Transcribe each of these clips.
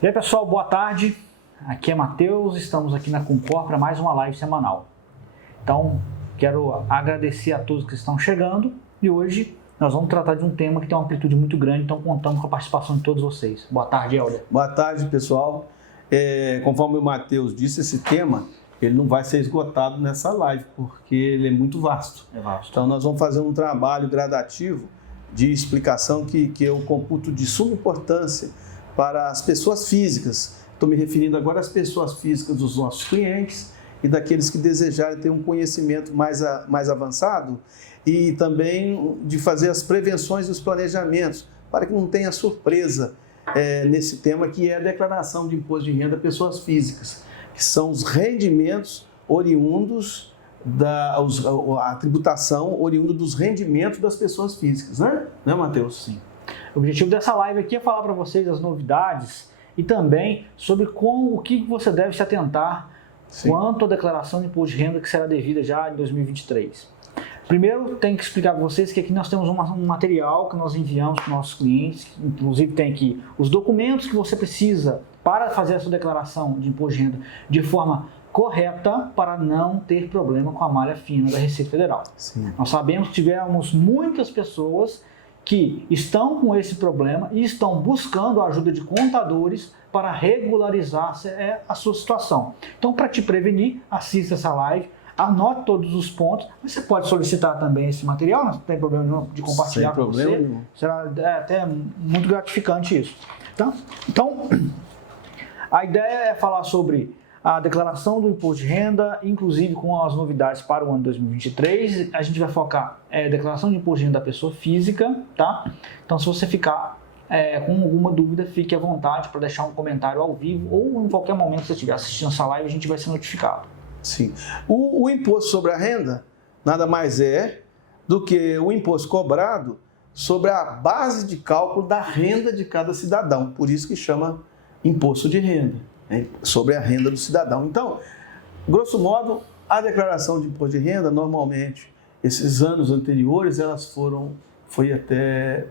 E aí pessoal, boa tarde, aqui é Matheus, estamos aqui na Concor para mais uma live semanal. Então, quero agradecer a todos que estão chegando e hoje nós vamos tratar de um tema que tem uma amplitude muito grande, então contamos com a participação de todos vocês. Boa tarde, Helder. Boa tarde, pessoal. Conforme o Matheus disse, esse tema ele não vai ser esgotado nessa live, porque ele é muito vasto. É vasto. Então, nós vamos fazer um trabalho gradativo de explicação que eu computo de suma importância para as pessoas físicas. Estou me referindo agora às pessoas físicas dos nossos clientes e daqueles que desejarem ter um conhecimento mais avançado e também de fazer as prevenções e os planejamentos para que não tenha surpresa nesse tema que é a declaração de imposto de renda a pessoas físicas, que são os rendimentos oriundos a tributação oriunda dos rendimentos das pessoas físicas, né, Matheus? Sim. O objetivo dessa live aqui é falar para vocês as novidades e também sobre o que você deve se atentar quanto à declaração de imposto de renda que será devida já em 2023. Primeiro, tenho que explicar para vocês que aqui nós temos um material que nós enviamos para os nossos clientes, inclusive tem aqui os documentos que você precisa para fazer a sua declaração de imposto de renda de forma correta para não ter problema com a malha fina da Receita Federal. Sim. Nós sabemos que tivemos muitas pessoas que estão com esse problema e estão buscando a ajuda de contadores para regularizar a sua situação. Então, para te prevenir, assista essa live, anote todos os pontos, mas você pode solicitar também esse material, não tem problema nenhum de compartilhar com você. Nenhum. Será até muito gratificante isso. Tá? Então, a ideia é falar sobre a declaração do imposto de renda, inclusive com as novidades para o ano 2023. A gente vai focar declaração de imposto de renda da pessoa física, tá? Então, se você ficar com alguma dúvida, fique à vontade para deixar um comentário ao vivo ou em qualquer momento que você estiver assistindo essa live, a gente vai ser notificado. Sim. O imposto sobre a renda nada mais é do que o imposto cobrado sobre a base de cálculo da renda de cada cidadão. Por isso que chama imposto de renda, né? Sobre a renda do cidadão. Então, grosso modo, a declaração de imposto de renda, normalmente, esses anos anteriores, foi até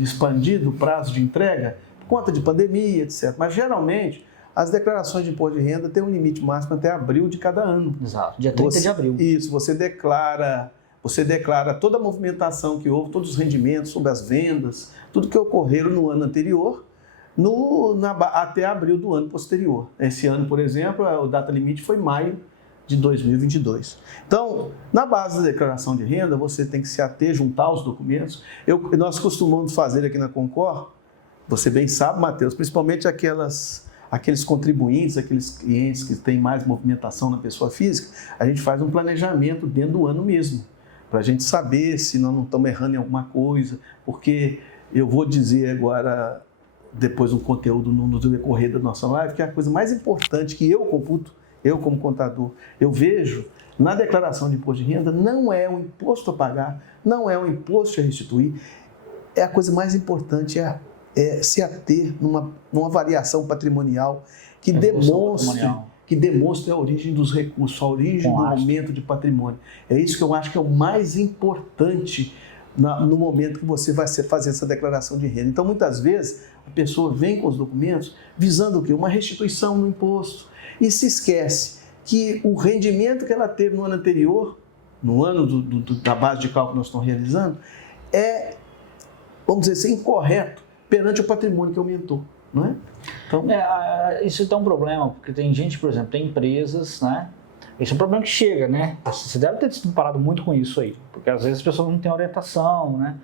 expandido o prazo de entrega, por conta de pandemia, etc. Mas, geralmente, as declarações de imposto de renda têm um limite máximo até abril de cada ano. Exato, dia 30 de abril. Isso, você declara toda a movimentação que houve, todos os rendimentos sobre as vendas, tudo que ocorreram no ano anterior, até abril do ano posterior. Esse ano, por exemplo, o data limite foi maio de 2022. Então, na base da declaração de renda, você tem que se ater, juntar os documentos. Nós costumamos fazer aqui na Concor, você bem sabe, Matheus, principalmente aqueles contribuintes, aqueles clientes que têm mais movimentação na pessoa física, a gente faz um planejamento dentro do ano mesmo, para a gente saber se nós não estamos errando em alguma coisa, porque eu vou dizer agora, depois do conteúdo no decorrer da nossa live, que é a coisa mais importante que eu computo, eu como contador, eu vejo na declaração de imposto de renda, não é um imposto a pagar, não é um imposto a restituir, a coisa mais importante é se ater numa variação patrimonial que demonstre a origem dos recursos, a origem do aumento de patrimônio. É isso que eu acho que é o mais importante no momento que você vai fazer essa declaração de renda. Então, muitas vezes, a pessoa vem com os documentos visando o quê? Uma restituição no imposto e se esquece que o rendimento que ela teve no ano anterior, no ano da base de cálculo que nós estamos realizando, vamos dizer assim, incorreto perante o patrimônio que aumentou, não é? Então, isso é um problema, porque tem gente, por exemplo, tem empresas, né? Esse é um problema que chega, né? Você deve ter se parado muito com isso aí, porque às vezes as pessoas não têm orientação, né?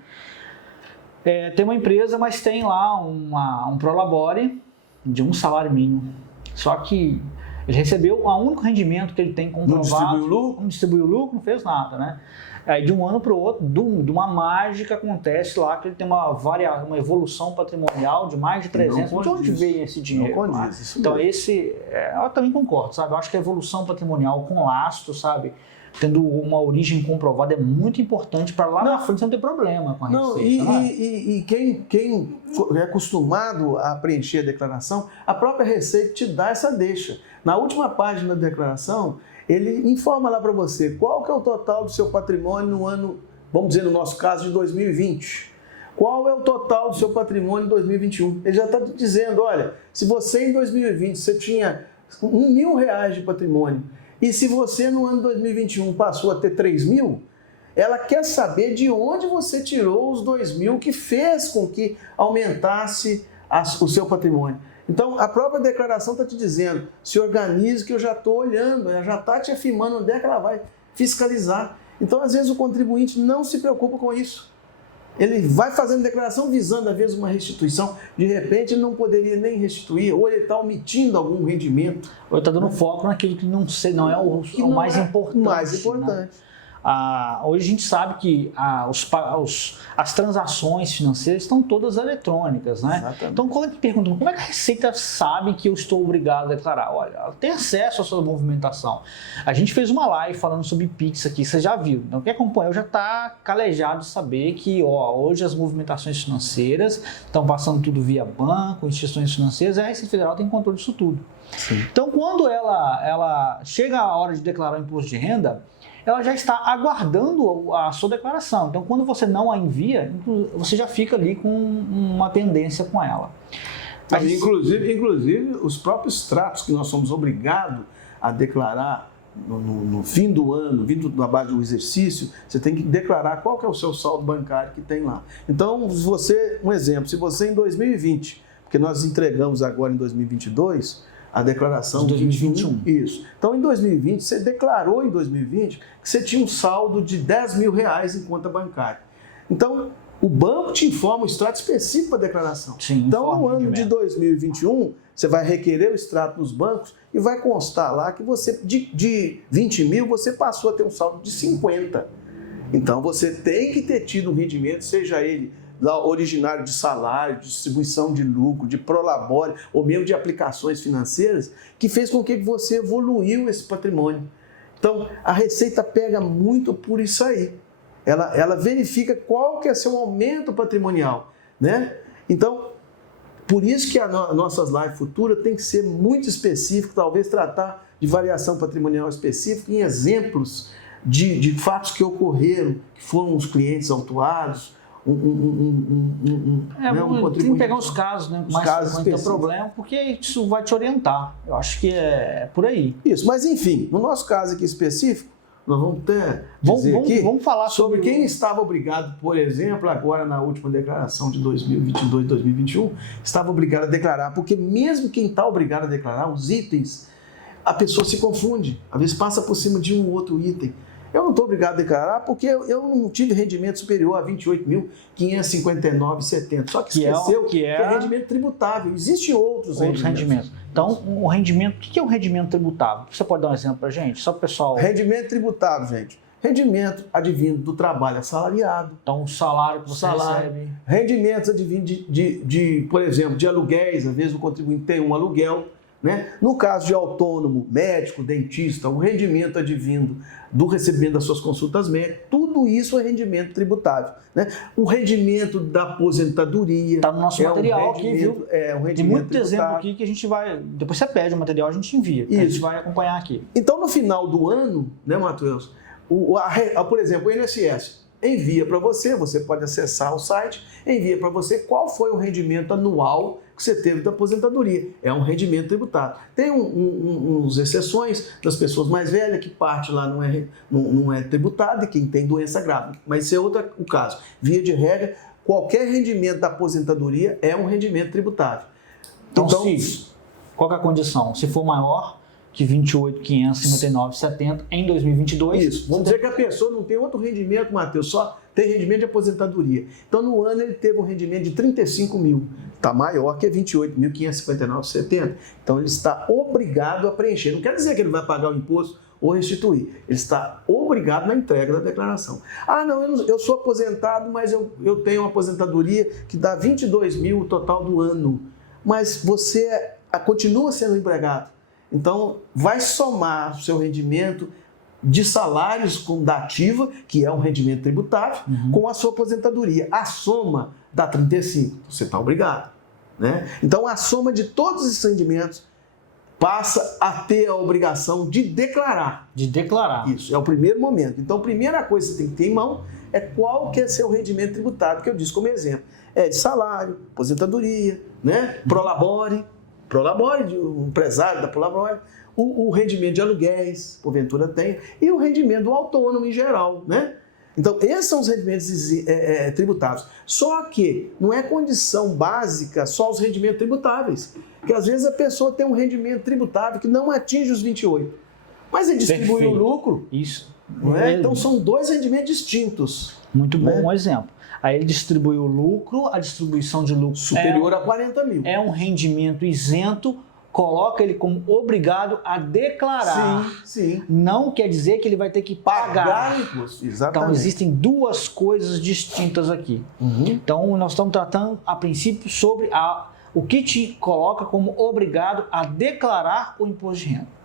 Tem uma empresa, mas tem lá um prolabore de um salário mínimo. Só que ele recebeu o único rendimento que ele tem comprovado. Não distribuiu lucro, não fez nada, né? Aí de um ano para o outro, de uma mágica acontece lá que ele tem uma evolução patrimonial de mais de 300. De onde veio esse dinheiro? Então eu também concordo, sabe? Eu acho que a evolução patrimonial com lastro, sabe? Tendo uma origem comprovada é muito importante para lá na frente você não ter problema com a receita. E quem é acostumado a preencher a declaração, a própria Receita te dá essa deixa. Na última página da declaração, ele informa lá para você qual que é o total do seu patrimônio no ano, vamos dizer no nosso caso, de 2020. Qual é o total do seu patrimônio em 2021? Ele já está dizendo, olha, se você em 2020 você tinha R$1.000 de patrimônio e se você no ano 2021 passou a ter 3.000, ela quer saber de onde você tirou os 2.000 que fez com que aumentasse o seu patrimônio. Então, a própria declaração está te dizendo, se organize que eu já estou olhando, ela já está te afirmando onde é que ela vai fiscalizar. Então, às vezes, o contribuinte não se preocupa com isso. Ele vai fazendo declaração visando, às vezes, uma restituição. De repente, ele não poderia nem restituir, ou ele está omitindo algum rendimento. Ou ele está dando foco naquilo que não é o mais importante. Mais importante. Né? Hoje a gente sabe que as transações financeiras estão todas eletrônicas, né? Exatamente. Então, quando eu pergunto, como é que a Receita sabe que eu estou obrigado a declarar? Olha, ela tem acesso à sua movimentação. A gente fez uma live falando sobre Pix aqui, você já viu. Então, quem acompanhou já está calejado de saber que hoje as movimentações financeiras estão passando tudo via banco, instituições financeiras, e a Receita Federal tem controle disso tudo. Sim. Então, quando ela chega a hora de declarar o imposto de renda, ela já está aguardando a sua declaração. Então, quando você não a envia, você já fica ali com uma pendência com ela. Mas, inclusive, os próprios tratos que nós somos obrigados a declarar no fim do ano, vindo da base do exercício, você tem que declarar qual que é o seu saldo bancário que tem lá. Então, um exemplo, se você em 2020, porque nós entregamos agora em 2022, a declaração de 2021. Isso. Então, em 2020, você declarou em 2020 que você tinha um saldo de R$10.000 em conta bancária. Então, o banco te informa o extrato específico para a declaração. Sim, então, no ano de 2021, você vai requerer o extrato nos bancos e vai constar lá que você, de 20.000, você passou a ter um saldo de 50. Então, você tem que ter tido um rendimento, seja ele originário de salário, de distribuição de lucro, de prolabore, ou mesmo de aplicações financeiras, que fez com que você evoluiu esse patrimônio. Então, a Receita pega muito por isso aí. Ela verifica qual que é seu aumento patrimonial, né? Então, por isso que as nossas lives futuras tem que ser muito específico, talvez tratar de variação patrimonial específica em exemplos de fatos que ocorreram, que foram os clientes autuados, tem que pegar os casos, né? Os casos não tem problema, porque isso vai te orientar. Eu acho que é por aí. Isso, mas enfim, no nosso caso aqui específico, nós vamos até vamos falar sobre quem estava obrigado, por exemplo, agora na última declaração de 2022 e 2021, estava obrigado a declarar, porque mesmo quem está obrigado a declarar os itens, a pessoa se confunde, às vezes passa por cima de um ou outro item. Eu não estou obrigado a declarar porque eu não tive rendimento superior a R$ 28.559,70. Só que esqueceu que é rendimento tributável. Existem outros rendimentos. Então, o rendimento, o que é o rendimento tributável? Você pode dar um exemplo para a gente? Só para o pessoal... Rendimento tributável, gente. Rendimento advindo do trabalho assalariado. Então, o salário que você recebe. Rendimentos advindo por exemplo, de aluguéis. Às vezes o contribuinte tem um aluguel. Né? No caso de autônomo, médico, dentista, o rendimento advindo do recebimento das suas consultas médicas, tudo isso é rendimento tributável. Né? O rendimento da aposentadoria. Está no nosso material aqui, viu? Tem muito exemplo aqui que a gente vai. Depois você pede o material, a gente envia. A gente vai acompanhar aqui. Então, no final do ano, né, Matheus? Por exemplo, o INSS envia para você pode acessar o site, envia para você qual foi o rendimento anual que você teve da aposentadoria. É um rendimento tributável. Tem uns exceções das pessoas mais velhas, que parte lá não é tributado, e quem tem doença grave. Mas esse é o caso. Via de regra, qualquer rendimento da aposentadoria é um rendimento tributável. Então qual é a condição? Se for maior que R$ 28.559,70 em 2022... Isso. Vamos dizer que a pessoa não tem outro rendimento, Matheus, só tem rendimento de aposentadoria. Então, no ano, ele teve um rendimento de 35 mil. Está maior que 28.559,70. Então, ele está obrigado a preencher. Não quer dizer que ele vai pagar o imposto ou restituir. Ele está obrigado na entrega da declaração. Ah, não, eu sou aposentado, mas eu tenho uma aposentadoria que dá 22 mil o total do ano. Mas você continua sendo empregado. Então, vai somar o seu rendimento de salários da ativa, que é um rendimento tributável, com a sua aposentadoria. A soma dá 35, você está obrigado. Né? Então, a soma de todos esses rendimentos passa a ter a obrigação de declarar. De declarar. Isso, é o primeiro momento. Então, a primeira coisa que você tem que ter em mão é qual que é seu rendimento tributário, que eu disse como exemplo. É de salário, aposentadoria, né? Prolabore, de um empresário da Prolabore, o rendimento de aluguéis, porventura tem, e o rendimento do autônomo em geral, né? Então, esses são os rendimentos tributáveis. Só que não é condição básica só os rendimentos tributáveis. Porque às vezes a pessoa tem um rendimento tributável que não atinge os 28. Mas ele distribui o lucro. Isso. Não é? Então, são dois rendimentos distintos. Muito bom, um exemplo. Aí ele distribui o lucro, a distribuição de lucro superior a 40 mil. É um rendimento isento, coloca ele como obrigado a declarar. Sim. Não quer dizer que ele vai ter que pagar imposto. Exatamente. Então, existem duas coisas distintas aqui. Então, nós estamos tratando, a princípio, sobre o que te coloca como obrigado a declarar o imposto de renda.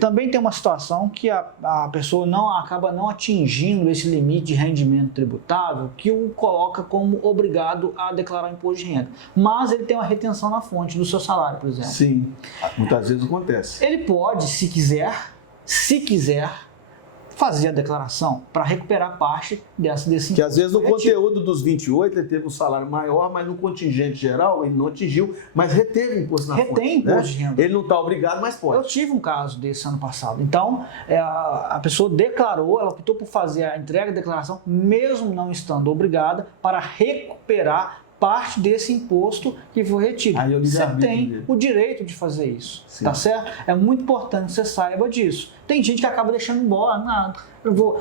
Também tem uma situação que a pessoa acaba não atingindo esse limite de rendimento tributável que o coloca como obrigado a declarar o imposto de renda. Mas ele tem uma retenção na fonte do seu salário, por exemplo. Sim, muitas vezes acontece. Ele pode, se quiser, fazer a declaração para recuperar parte desse imposto. Que às vezes no conteúdo dos 28 ele teve um salário maior, mas no contingente geral ele não atingiu, mas reteve imposto na fonte. Retém imposto de renda. Ele não está obrigado, mas pode. Eu tive um caso desse ano passado. Então, a pessoa declarou, ela optou por fazer a entrega da declaração, mesmo não estando obrigada, para recuperar parte desse imposto que foi retido. Você tem o direito de fazer isso, tá certo? É muito importante que você saiba disso. Tem gente que acaba deixando embora, nada. Eu vou.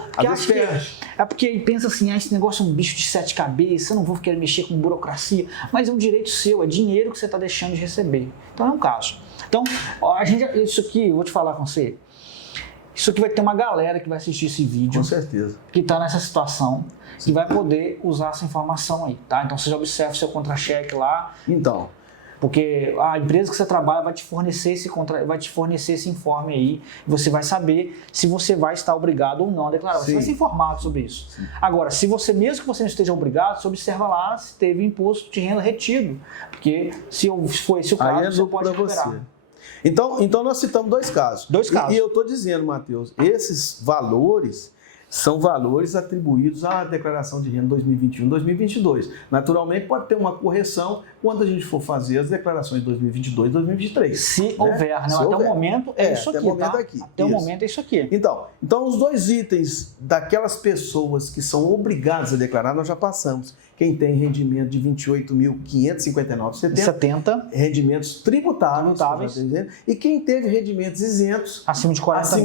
Porque ele pensa assim, esse negócio é um bicho de 7 cabeças, eu não vou querer mexer com burocracia, mas é um direito seu, é dinheiro que você está deixando de receber. Então é um caso. Então, isso aqui, eu vou te falar com você. Isso aqui vai ter uma galera que vai assistir esse vídeo. Com certeza. Que está nessa situação e vai poder usar essa informação aí, tá? Então você já observa o seu contra-cheque lá. Então. Porque a empresa que você trabalha vai te fornecer esse informe aí. E você vai saber se você vai estar obrigado ou não a declarar. Você vai ser informado sobre isso. Sim. Agora, mesmo que você não esteja obrigado, você observa lá se teve imposto de renda retido. Porque se for esse o caso, você pode recuperar. Então nós citamos dois casos. E eu estou dizendo, Matheus, esses valores são valores atribuídos à declaração de renda 2021 2022. Naturalmente, pode ter uma correção quando a gente for fazer as declarações de 2022 e 2023. Se houver, né? Até o momento é isso aqui, Até o momento é isso aqui. Então, os dois itens daquelas pessoas que são obrigadas a declarar, nós já passamos. Quem tem rendimento de 28.559,70 rendimentos tributáveis. E quem teve rendimentos isentos acima de 40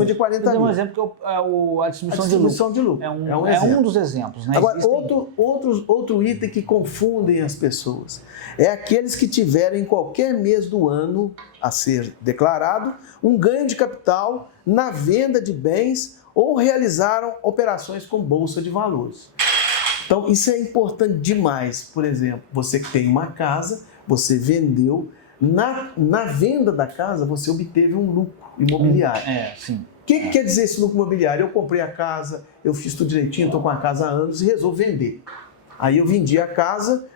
mil. Um exemplo que é a distribuição de lucro. É um dos exemplos. Né? Agora, outro item que confundem as pessoas é aqueles que tiverem em qualquer mês do ano a ser declarado um ganho de capital na venda de bens ou realizaram operações com bolsa de valores. Então, isso é importante demais. Por exemplo, você que tem uma casa, você vendeu, na venda da casa você obteve um lucro imobiliário. Sim. O que quer dizer esse lucro imobiliário? Eu comprei a casa, eu fiz tudo direitinho, estou com a casa há anos e resolvo vender. Aí eu vendi a casa,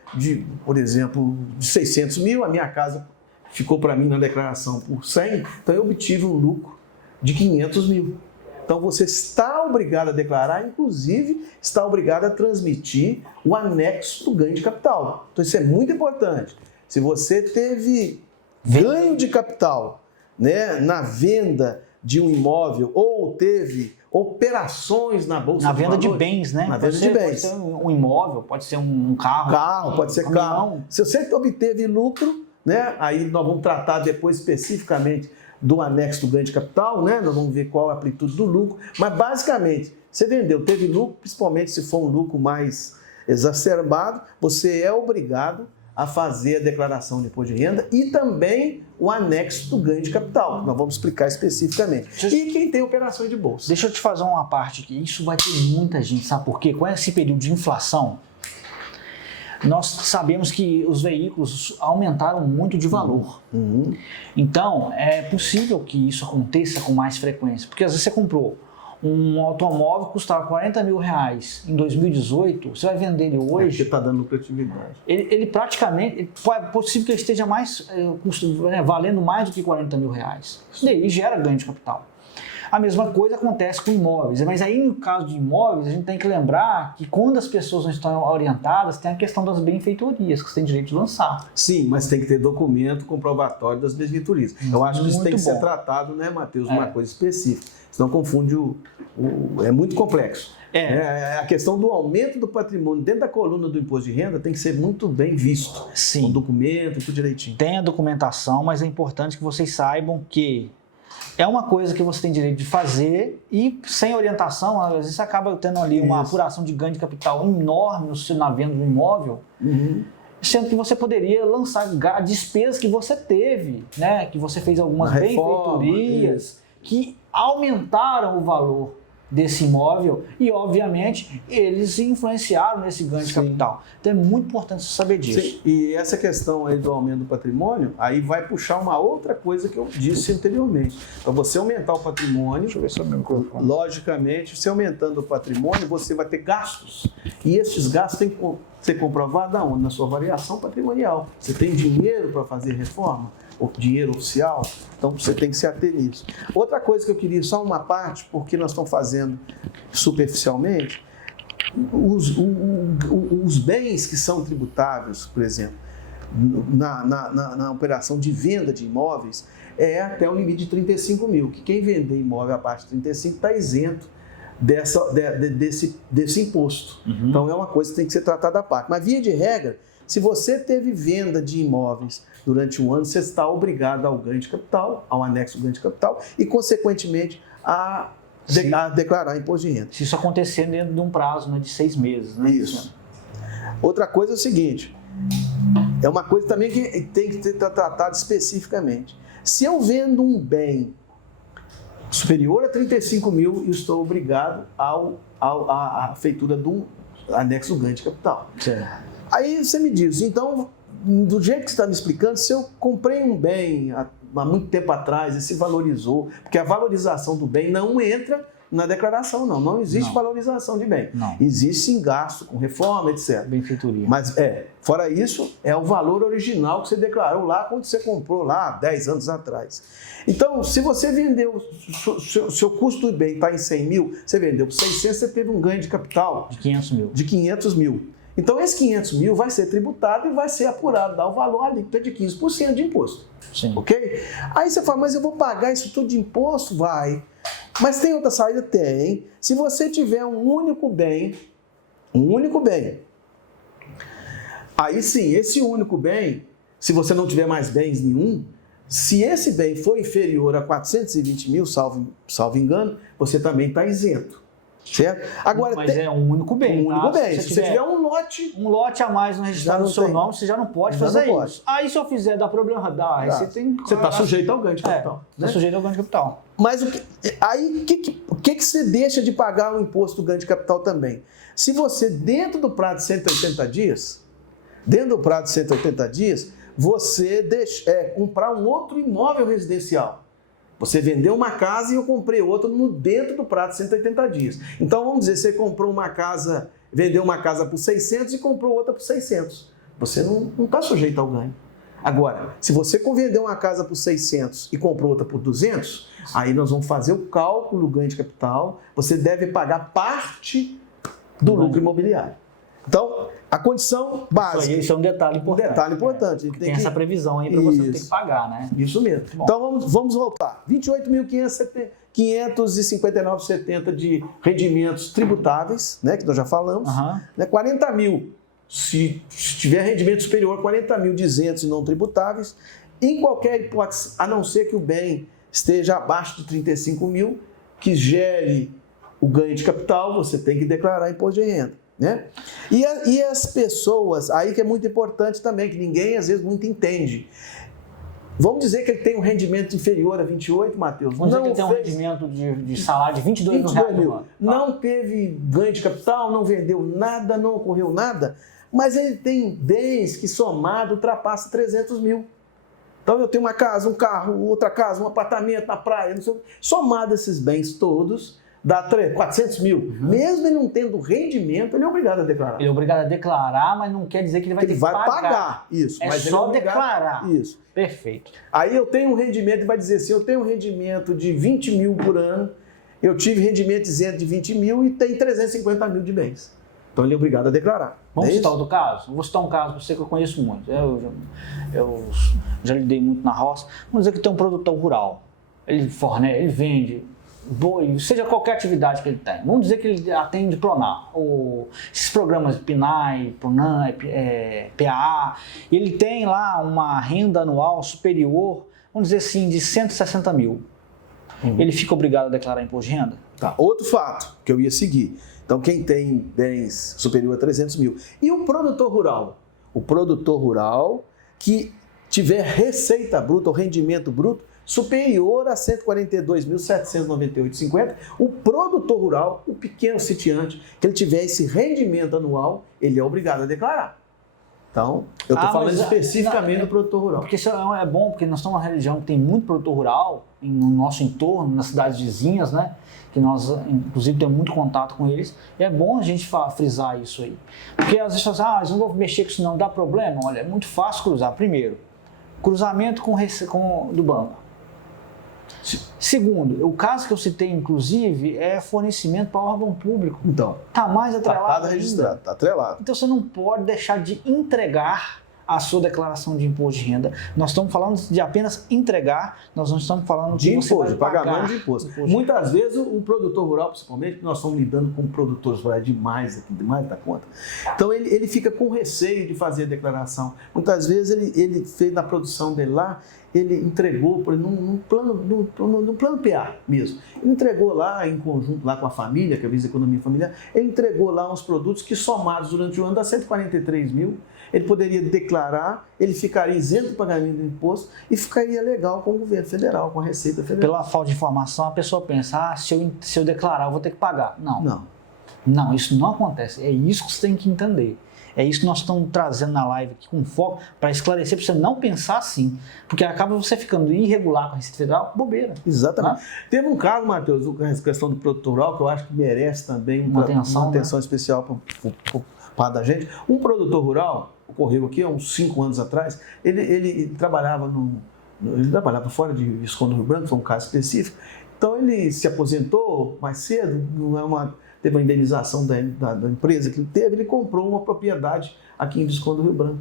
por exemplo, de 600 mil, a minha casa ficou para mim na declaração por 100, então eu obtive um lucro de 500 mil. Então, você está obrigado a declarar, inclusive, está obrigado a transmitir o anexo do ganho de capital. Então, isso é muito importante. Se você teve ganho de capital, né, na venda de um imóvel ou teve operações na bolsa de valores, de bens, né? Na venda de bens. Pode ser um imóvel, pode ser um carro. Pode ser carro. Se você obteve lucro, né, aí nós vamos tratar depois especificamente do anexo do ganho de capital, né? Nós vamos ver qual é a amplitude do lucro, mas basicamente, você vendeu, teve lucro, principalmente se for um lucro mais exacerbado, você é obrigado a fazer a declaração de imposto de renda e também o anexo do ganho de capital. Nós vamos explicar especificamente. E quem tem operações de bolsa. Deixa eu te fazer uma parte aqui, isso vai ter muita gente, sabe por quê? Com esse período de inflação, nós sabemos que os veículos aumentaram muito de valor. Então, é possível que isso aconteça com mais frequência. Porque às vezes você comprou Um automóvel custava 40 mil reais em 2018, você vai vender ele hoje... Porque está dando lucratividade. Ele praticamente, é possível que ele esteja valendo mais do que 40 mil reais. E aí gera ganho de capital. A mesma coisa acontece com imóveis, mas aí no caso de imóveis, a gente tem que lembrar que quando as pessoas não estão orientadas, tem a questão das benfeitorias, que você tem direito de lançar. Sim, mas tem que ter documento comprobatório das benfeitorias. Eu acho que isso tem que ser tratado, né, Matheus, uma coisa específica. Senão confunde é muito complexo. A questão do aumento do patrimônio dentro da coluna do imposto de renda tem que ser muito bem visto. Sim. Com documento, tudo direitinho. Tem a documentação, mas é importante que vocês saibam que é uma coisa que você tem direito de fazer e sem orientação, às vezes você acaba tendo ali uma apuração de ganho de capital enorme na venda do imóvel, sendo que você poderia lançar despesas que você teve, né? Que você fez algumas benfeitorias que aumentaram o valor desse imóvel e, obviamente, eles influenciaram nesse ganho de capital. Então é muito importante você saber disso. Sim. E essa questão aí do aumento do patrimônio, aí vai puxar uma outra coisa que eu disse anteriormente. Para você aumentar o patrimônio, deixa eu ver se é o meu microfone. Logicamente, se aumentando o patrimônio, você vai ter gastos. E esses gastos têm que ser comprovados aonde? Na sua variação patrimonial. Você tem dinheiro para fazer reforma? Ou dinheiro oficial? Então você tem que se ater nisso. Outra coisa que eu queria, só uma parte, porque nós estamos fazendo superficialmente, os bens que são tributáveis, por exemplo, na operação de venda de imóveis, é até o limite de 35 mil, que quem vender imóvel abaixo de 35 está isento desse imposto. Então é uma coisa que tem que ser tratada à parte. Mas via de regra, se você teve venda de imóveis durante um ano, você está obrigado ao ganho de capital, ao anexo do ganho de capital e, consequentemente, a declarar imposto de renda. Se isso acontecer dentro de um prazo, né, de 6 meses. Né? Isso. Outra coisa é o seguinte, é uma coisa também que tem que ser tratada especificamente. Se eu vendo um bem superior a 35 mil, eu estou obrigado à feitura do anexo do ganho de capital. Certo. Aí você me diz, então, do jeito que você está me explicando, se eu comprei um bem há muito tempo atrás e se valorizou, porque a valorização do bem não entra na declaração, não existe valorização de bem. Não. Existe sim gasto com reforma, etc. Benfeitoria. Mas, fora isso, é o valor original que você declarou lá quando você comprou lá 10 anos atrás. Então, se você vendeu, seu custo do bem está em 100 mil, você vendeu por 600, você teve um ganho de capital de 500 mil. De 500 mil. Então, esse 500 mil vai ser tributado e vai ser apurado, dá o valor alíquota de 15% de imposto. Sim. Ok? Aí você fala, mas eu vou pagar isso tudo de imposto? Vai. Mas tem outra saída? Tem. Se você tiver um único bem, aí sim, esse único bem, se você não tiver mais bens nenhum, se esse bem for inferior a 420 mil, salvo engano, você também está isento. Certo? Agora, mas é um único bem. Um único bem. Se você tiver um lote a mais no registrado do seu nome, você já não pode fazer isso. Aí se eu fizer, dá problema? Dá. Aí você está sujeito ao ganho de capital. Está sujeito ao ganho de capital. Mas aí o que você deixa de pagar o imposto do ganho de capital também? Se você, dentro do prazo de 180 dias, você comprar um outro imóvel residencial. Você vendeu uma casa e eu comprei outra dentro do prazo de 180 dias. Então, vamos dizer, você comprou uma casa, vendeu uma casa por 600 e comprou outra por 600. Você não está sujeito ao ganho. Agora, se você vendeu uma casa por 600 e comprou outra por 200, aí nós vamos fazer o cálculo do ganho de capital. Você deve pagar parte do lucro imobiliário. Então, a condição básica. Isso é um detalhe importante. Tem essa previsão aí para você ter que pagar, né? Isso mesmo. Bom. Então, vamos voltar. 28.559,70 de rendimentos tributáveis, né, que nós já falamos. Né, 40 mil, se tiver rendimento superior a 40.200 e não tributáveis. Em qualquer hipótese, a não ser que o bem esteja abaixo de 35 mil, que gere o ganho de capital, você tem que declarar imposto de renda. Né? E as pessoas, aí que é muito importante também, que ninguém às vezes muito entende. Vamos dizer que ele tem um rendimento inferior a 28, Matheus. Vamos dizer que ele tem um rendimento de salário de 22 mil. Não teve ganho de capital, não vendeu nada, não ocorreu nada, mas ele tem bens que somado ultrapassa 300 mil. Então eu tenho uma casa, um carro, outra casa, um apartamento na praia, não sei, somado esses bens todos, dá 400 mil. Mesmo ele não tendo rendimento, ele é obrigado a declarar. Ele é obrigado a declarar, mas não quer dizer que ele vai ter que pagar. Isso. É mas só ele declarar. Isso. Perfeito. Aí eu tenho um rendimento, e vai dizer assim, eu tenho um rendimento de 20 mil por ano, eu tive rendimento isento de 20 mil e tem 350 mil de bens. Então ele é obrigado a declarar. Vamos citar outro caso? Vou citar um caso para você que eu conheço muito. Eu já lidei muito na roça. Vamos dizer que tem um produtor rural. Ele fornece, ele vende boi, seja qualquer atividade que ele tem. Vamos dizer que ele atende PRONAF, esses programas PNAE, PRONAM, PAA. Ele tem lá uma renda anual superior, vamos dizer assim, de 160 mil. Ele fica obrigado a declarar imposto de renda? Tá. Outro fato que eu ia seguir. Então, quem tem bens superior a 300 mil. E o produtor rural? O produtor rural que tiver receita bruta ou rendimento bruto superior a 142.798,50, o produtor rural, o pequeno sitiante, que ele tiver esse rendimento anual, ele é obrigado a declarar. Então, eu estou falando especificamente do produtor rural. Porque isso é bom, porque nós estamos numa região que tem muito produtor rural no nosso entorno, nas cidades vizinhas, né? Que nós, inclusive, temos muito contato com eles. E é bom a gente frisar isso aí. Porque às vezes você fala assim, eu não vou mexer com isso não, dá problema? Olha, é muito fácil cruzar. Primeiro, cruzamento do banco. Segundo, o caso que eu citei, inclusive, é fornecimento para órgão público. Então, está mais atrelado. Está registrado, está atrelado. Então você não pode deixar de entregar a sua declaração de imposto de renda. Nós estamos falando de apenas entregar, nós não estamos falando de imposto, de pagamento de imposto. Muitas vezes o produtor rural, principalmente, nós estamos lidando com produtores rurais demais da conta. Então ele fica com receio de fazer a declaração. Muitas vezes ele fez na produção dele lá, ele entregou num plano PA mesmo. Ele entregou lá em conjunto lá com a família, que é a Visa Economia Familiar, ele entregou lá uns produtos que somados durante o ano dá 143 mil. Ele poderia declarar, ele ficaria isento do pagamento do imposto e ficaria legal com o governo federal, com a Receita Federal. Pela falta de informação, a pessoa pensa, se eu declarar, eu vou ter que pagar. Não, isso não acontece. É isso que você tem que entender. É isso que nós estamos trazendo na live aqui com foco para esclarecer, para você não pensar assim. Porque acaba você ficando irregular com a Receita Federal, bobeira. Exatamente. Teve um caso, Matheus, a questão do produtor rural, que eu acho que merece também uma atenção especial para da gente. Um produtor rural, ocorreu aqui há uns 5 anos atrás, ele trabalhava fora de Visconde do Rio Branco, foi um caso específico. Então ele se aposentou mais cedo, teve uma indenização da empresa que ele teve, ele comprou uma propriedade aqui em Visconde do Rio Branco.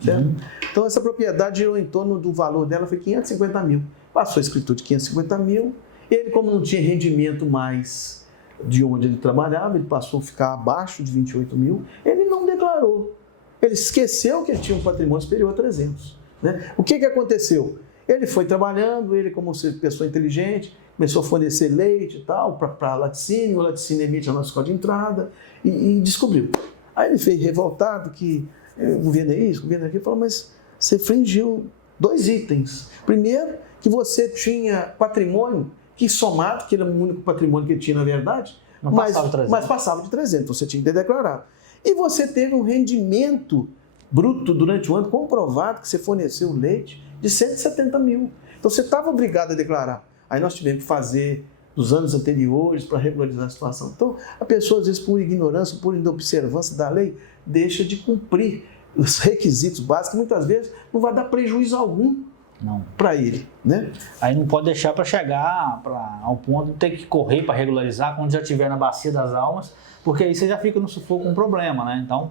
Certo? Então essa propriedade girou em torno do valor dela, foi 550 mil. Passou a escritura de 550 mil, ele, como não tinha rendimento mais de onde ele trabalhava, ele passou a ficar abaixo de 28 mil, ele não declarou. Ele esqueceu que ele tinha um patrimônio superior a 300. Né? O que aconteceu? Ele foi trabalhando, ele como pessoa inteligente, começou a fornecer leite e tal para laticínio, o laticínio emite a nossa código de entrada e descobriu. Aí ele fez revoltado que o governo é isso, o governo é aquilo, falou, mas você infringiu 2 itens. Primeiro, que você tinha patrimônio que somado, que era o único patrimônio que ele tinha na verdade, mas passava de 300, então você tinha que ter declarado. E você teve um rendimento bruto durante o ano comprovado que você forneceu leite de 170 mil. Então você estava obrigado a declarar. Aí nós tivemos que fazer dos anos anteriores para regularizar a situação. Então a pessoa, às vezes, por ignorância, por inobservância da lei, deixa de cumprir os requisitos básicos, muitas vezes não vai dar prejuízo algum para ele. Né? Aí não pode deixar para chegar ao ponto de ter que correr para regularizar quando já estiver na bacia das almas, porque aí você já fica no sufoco com um problema, né? Então,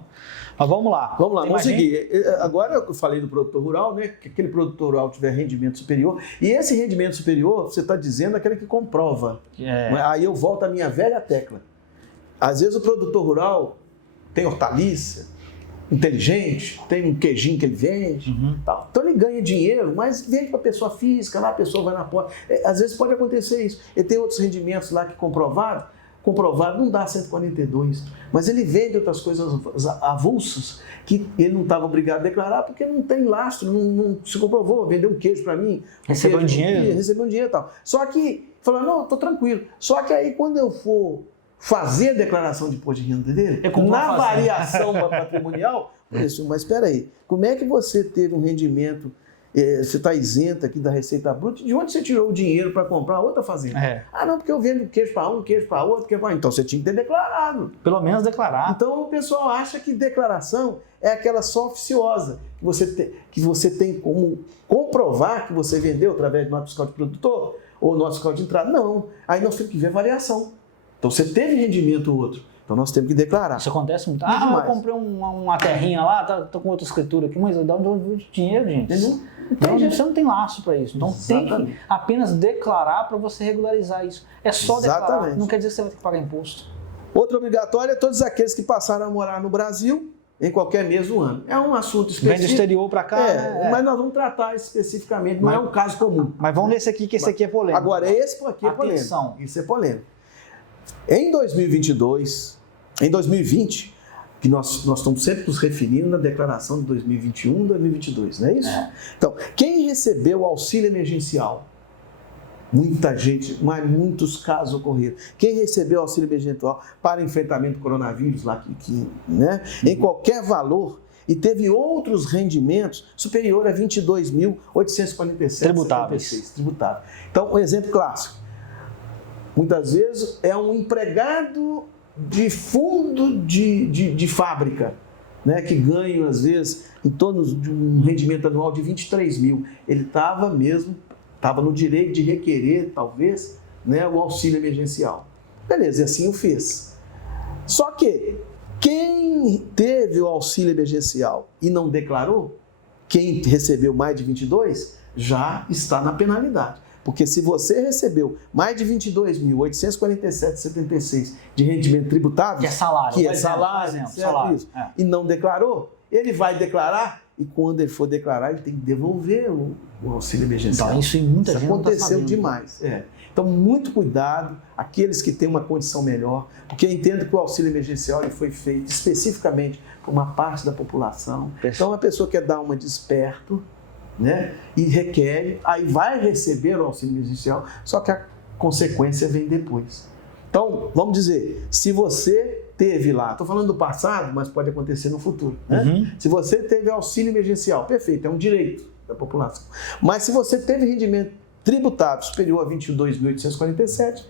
mas vamos lá. Vamos seguir. Agora eu falei do produtor rural, né? Que aquele produtor rural tiver rendimento superior, e esse rendimento superior, você está dizendo, aquele que comprova. Aí eu volto à minha velha tecla. Às vezes o produtor rural tem hortaliça, inteligente, tem um queijinho que ele vende, tal. Então ele ganha dinheiro, mas vende para a pessoa física, lá a pessoa vai na porta. Às vezes pode acontecer isso. Ele tem outros rendimentos lá que comprovado não dá 142, mas ele vende outras coisas avulsas que ele não estava obrigado a declarar porque não tem lastro, não se comprovou, vendeu um queijo para mim. Recebeu um dinheiro. Recebeu um dinheiro e tal. Só que, falou, não, estou tranquilo. Só que aí quando eu for fazer a declaração de imposto de renda dele, na variação patrimonial, mas espera aí, como é que você teve um rendimento você está isento aqui da Receita Bruta, de onde você tirou o dinheiro para comprar outra fazenda? Ah, não, porque eu vendo queijo para um, queijo para outro, então você tinha que ter declarado. Pelo menos declarar. Então o pessoal acha que declaração é aquela só oficiosa, que você tem como comprovar que você vendeu através do nota fiscal de produtor ou nota fiscal de entrada. Não, aí nós temos que ver variação. Então você teve rendimento ou outro. Então nós temos que declarar. Isso acontece muito. Eu comprei uma terrinha lá, tô com outra escritura aqui, mas dá onde dinheiro, gente? Você não tem laço para isso. Então Exatamente. Tem que apenas declarar para você regularizar isso. É só Exatamente. Declarar, não quer dizer que você vai ter que pagar imposto. Outra obrigatória é todos aqueles que passaram a morar no Brasil em qualquer mês do ano. É um assunto específico. Vem do exterior para cá. Mas nós vamos tratar especificamente, não é um caso comum. Mas vamos nesse aqui, que esse aqui é polêmico. Agora, esse aqui é polêmico. Atenção. Isso é polêmico. Em 2020, que nós estamos sempre nos referindo na declaração de 2021 e 2022, não é isso? Então, quem recebeu o auxílio emergencial? Muita gente, mas muitos casos ocorreram. Quem recebeu o auxílio emergencial para enfrentamento do coronavírus, lá né? Em qualquer valor, e teve outros rendimentos superior a 22.847 tributáveis. Então, um exemplo clássico. Muitas vezes é um empregado de fundo de fábrica, né, que ganha, às vezes, em torno de um rendimento anual de 23 mil. Ele estava no direito de requerer, talvez, né, o auxílio emergencial. Beleza, e assim o fez. Só que quem teve o auxílio emergencial e não declarou, quem recebeu mais de 22, já está na penalidade. Porque se você recebeu mais de 22.847,76 de rendimento tributável, que é salário, e não declarou, ele vai declarar e quando ele for declarar, ele tem que devolver o auxílio emergencial. Então, isso em muita gente aconteceu demais. Então, muito cuidado, aqueles que têm uma condição melhor, porque eu entendo que o auxílio emergencial ele foi feito especificamente por uma parte da população. Então, a pessoa quer dar uma de esperto, né, e requer, aí vai receber o auxílio emergencial, só que a consequência vem depois. Então, vamos dizer, se você teve lá, estou falando do passado, mas pode acontecer no futuro, né? Se você teve auxílio emergencial, perfeito, é um direito da população. Mas se você teve rendimento tributável superior a 22.847,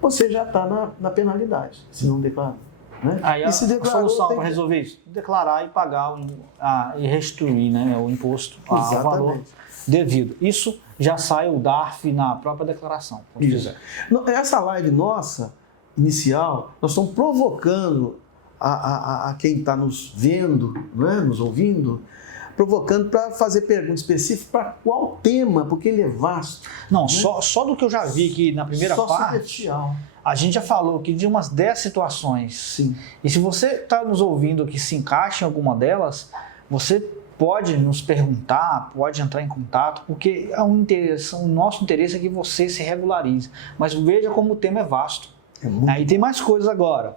você já está na penalidade, se não declarar. Né? Aí a solução para resolver isso? Declarar e pagar e restituir, né, o imposto ao valor devido. Isso já sai o DARF na própria declaração. Essa live nossa, inicial, nós estamos provocando a quem está nos vendo, né, nos ouvindo, provocando para fazer perguntas específicas para qual tema, porque ele é vasto. Não, né? só do que eu já vi aqui na primeira parte, a gente já falou aqui de umas 10 situações. Sim. E se você está nos ouvindo que se encaixa em alguma delas, você pode nos perguntar, pode entrar em contato, porque o nosso interesse é que você se regularize. Mas veja como o tema é vasto. Aí tem mais coisas agora.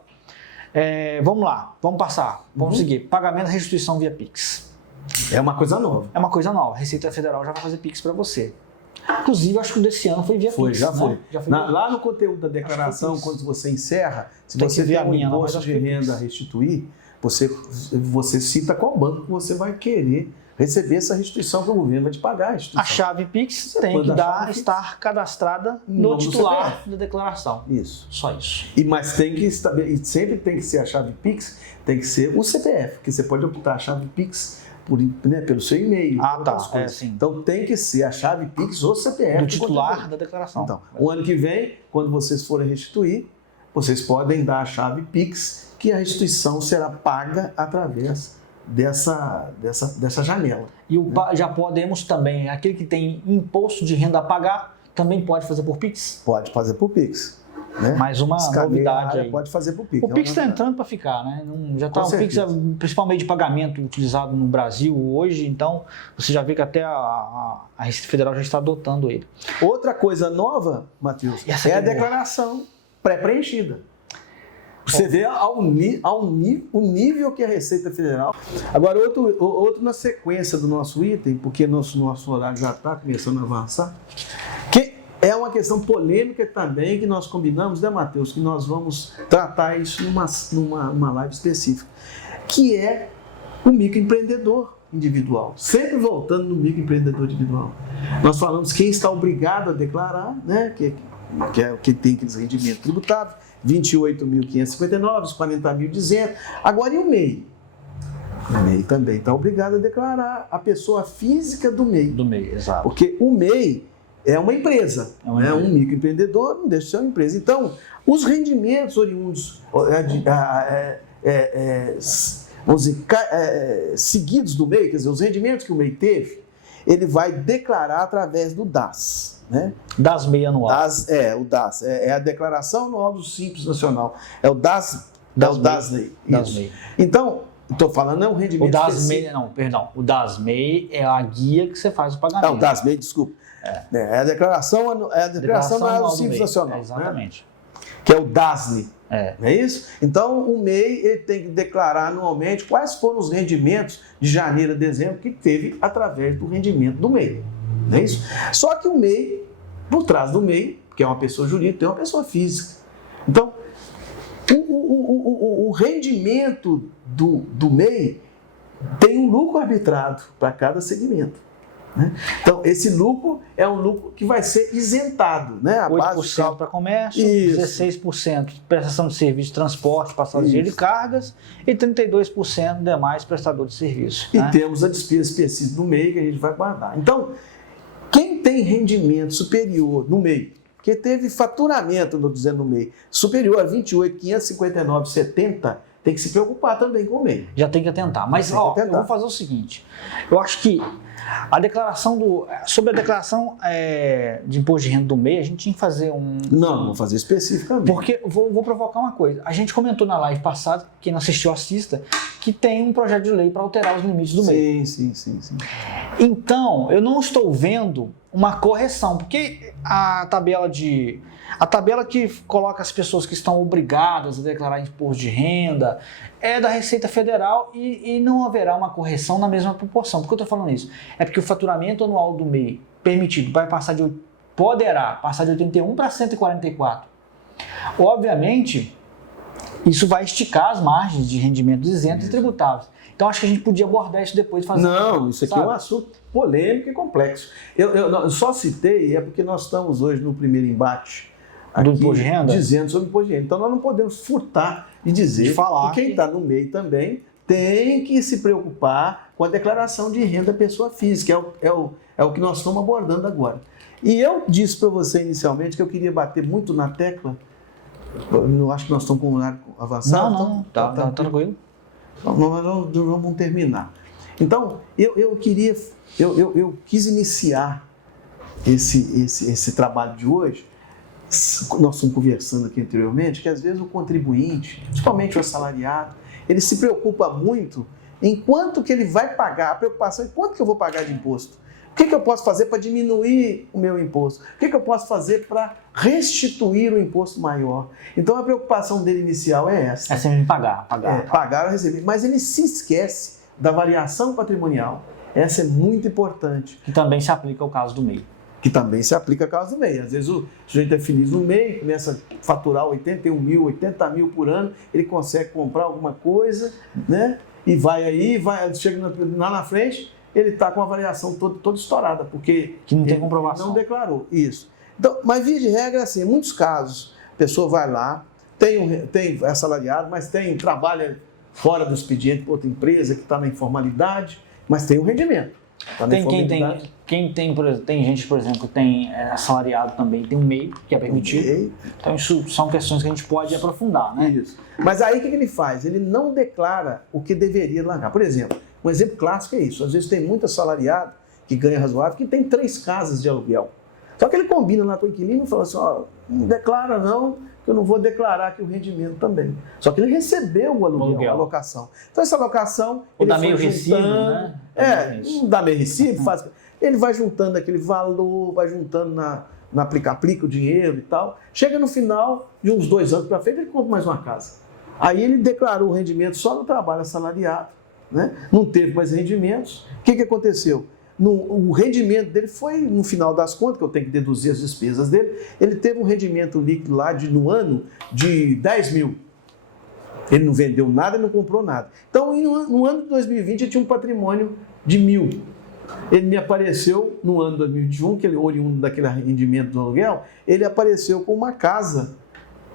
Vamos lá, vamos passar, vamos seguir. Pagamento e restituição via Pix. É uma coisa nova. É uma coisa nova. A Receita Federal já vai fazer Pix para você. Inclusive, acho que o desse ano foi via Pix. Já foi. Lá no conteúdo da declaração, quando você encerra, se você tem um imposto de renda a restituir, você cita qual banco que você vai querer receber essa restituição que o governo vai te pagar. A chave Pix tem que estar cadastrada no titular da declaração. Isso. Só isso. Mas sempre tem que ser a chave Pix, tem que ser o CPF, porque você pode optar a chave Pix pelo seu e-mail. Sim. Então tem que ser a chave Pix ou CPF. Do titular da declaração. Então, o ano que vem, quando vocês forem restituir, vocês podem dar a chave Pix, que a restituição será paga através dessa janela. E já podemos também, aquele que tem imposto de renda a pagar, também pode fazer por Pix? Pode fazer por Pix. Né? Mais uma novidade aí. Pode fazer por Pix. O Pix está entrando para ficar, né? Já está o Pix é o principal meio de pagamento utilizado no Brasil hoje, então você já vê que até a Receita Federal já está adotando ele. Outra coisa nova, Matheus, é a declaração pré-preenchida. Você vê o nível que a Receita Federal... Agora, outro na sequência do nosso item, porque nosso horário já está começando a avançar, que é uma questão polêmica também que nós combinamos, né, Matheus? Que nós vamos tratar isso numa live específica, que é o microempreendedor. individual. Sempre voltando no microempreendedor individual. Nós falamos quem está obrigado a declarar, né? que é o que tem aqueles rendimentos tributáveis, 28.559, 40.200. Agora, e o MEI? O MEI também está obrigado a declarar a pessoa física do MEI. Do MEI, exato. Porque o MEI é uma empresa, né? Um microempreendedor não deixa de ser uma empresa. Então, os rendimentos oriundos, vamos dizer, seguidos do MEI, quer dizer, os rendimentos que o MEI teve, ele vai declarar através do DAS. Né? DAS-MEI anual. O DAS. É a Declaração Anual do Simples Nacional. É o DAS. DAS-MEI. Então, estou falando, é um rendimento. O DAS-MEI, não, perdão. O DAS-MEI é a guia que você faz o pagamento. Não, o DAS-MEI, desculpa. É a Declaração Anual do Simples Nacional. Exatamente. Né? Que é o DASNE. Não é isso? Então, o MEI ele tem que declarar anualmente quais foram os rendimentos de janeiro a dezembro que teve através do rendimento do MEI. Não é isso? Só que o MEI, por trás do MEI, que é uma pessoa jurídica, tem uma pessoa física. Então, o rendimento do MEI tem um lucro arbitrado para cada segmento. Né? Então, esse lucro é um lucro que vai ser isentado. Né? A 8% para comércio, isso. 16% prestação de serviço de transporte, passageiro e cargas, e 32% demais prestadores de serviço. E né? temos a despesa específica do MEI que a gente vai guardar. Então, quem tem rendimento superior no MEI, que teve faturamento, estou dizendo no MEI, superior a 28.559,70, tem que se preocupar também com o MEI. Já tem que atentar. Mas, eu vou fazer o seguinte, eu acho que sobre a declaração de imposto de renda do MEI, a gente tinha que fazer Não, vou fazer especificamente. Porque, vou provocar uma coisa, a gente comentou na live passada, quem não assistiu assista, que tem um projeto de lei para alterar os limites do MEI. Sim. Então, eu não estou vendo uma correção, porque a tabela que coloca as pessoas que estão obrigadas a declarar imposto de renda é da Receita Federal e não haverá uma correção na mesma proporção. Por que eu estou falando isso? É porque o faturamento anual do MEI permitido poderá passar de 81 para 144. Obviamente, isso vai esticar as margens de rendimentos isentos e tributáveis. Então, acho que a gente podia abordar isso depois de fazer. Não, isso aqui é um assunto polêmico e complexo. Eu só citei, porque nós estamos hoje no primeiro embate do imposto de renda? Dizendo sobre o imposto de renda. Então, nós não podemos furtar e dizer que quem está no MEI também tem que se preocupar com a declaração de renda pessoa física, é o que nós estamos abordando agora. E eu disse para você inicialmente que eu queria bater muito na tecla. Eu acho que nós estamos com um horário avançado. Não, tá tranquilo. Nós vamos terminar. Então, eu quis iniciar esse trabalho de hoje. Nós estamos conversando aqui anteriormente, que às vezes o contribuinte, principalmente o assalariado, ele se preocupa muito em quanto que ele vai pagar, a preocupação é quanto que eu vou pagar de imposto. O que eu posso fazer para diminuir o meu imposto? O que eu posso fazer para restituir o imposto maior? Então, a preocupação dele inicial é essa. É sempre pagar. Pagar ou receber. Mas ele se esquece da variação patrimonial. Essa é muito importante. Que também se aplica ao caso do MEI. Que também se aplica ao caso do MEI. Às vezes o sujeito é feliz no MEI, começa a faturar 81 mil, 80 mil por ano, ele consegue comprar alguma coisa, né? E chega lá na frente, ele está com a variação toda estourada, porque que não tem comprovação. Não declarou. Isso. Então, mas via de regra, assim, em muitos casos, a pessoa vai lá, é assalariado, mas trabalha fora do expediente para outra empresa que está na informalidade, mas tem um rendimento. Por exemplo, tem gente, por exemplo, tem assalariado também, tem um MEI, que é permitido. Então, isso são questões que a gente pode aprofundar, né? Isso. Mas aí, o que ele faz? Ele não declara o que deveria largar. Por exemplo, um exemplo clássico é isso. Às vezes tem muito assalariado que ganha razoável, que tem 3 casas de aluguel. Só que ele combina lá com o inquilino e fala assim, não declara não, que eu não vou declarar aqui o rendimento também. Só que ele recebeu o aluguel, a locação. Então, essa locação... Ou dá meio recibo, né? Não dá meio recibo, ele vai juntando aquele valor, vai juntando na aplica o dinheiro e tal. Chega no final, de uns 2 anos para frente, ele compra mais uma casa. Aí ele declarou o rendimento só no trabalho assalariado, né? Não teve mais rendimentos. O que aconteceu? O rendimento dele foi, no final das contas, que eu tenho que deduzir as despesas dele, ele teve um rendimento líquido lá no ano de 10 mil. Ele não vendeu nada, ele não comprou nada. Então, no ano de 2020, ele tinha um patrimônio de 1.000. Ele me apareceu no ano de 2021, que ele oriundo daquele rendimento do aluguel, ele apareceu com uma casa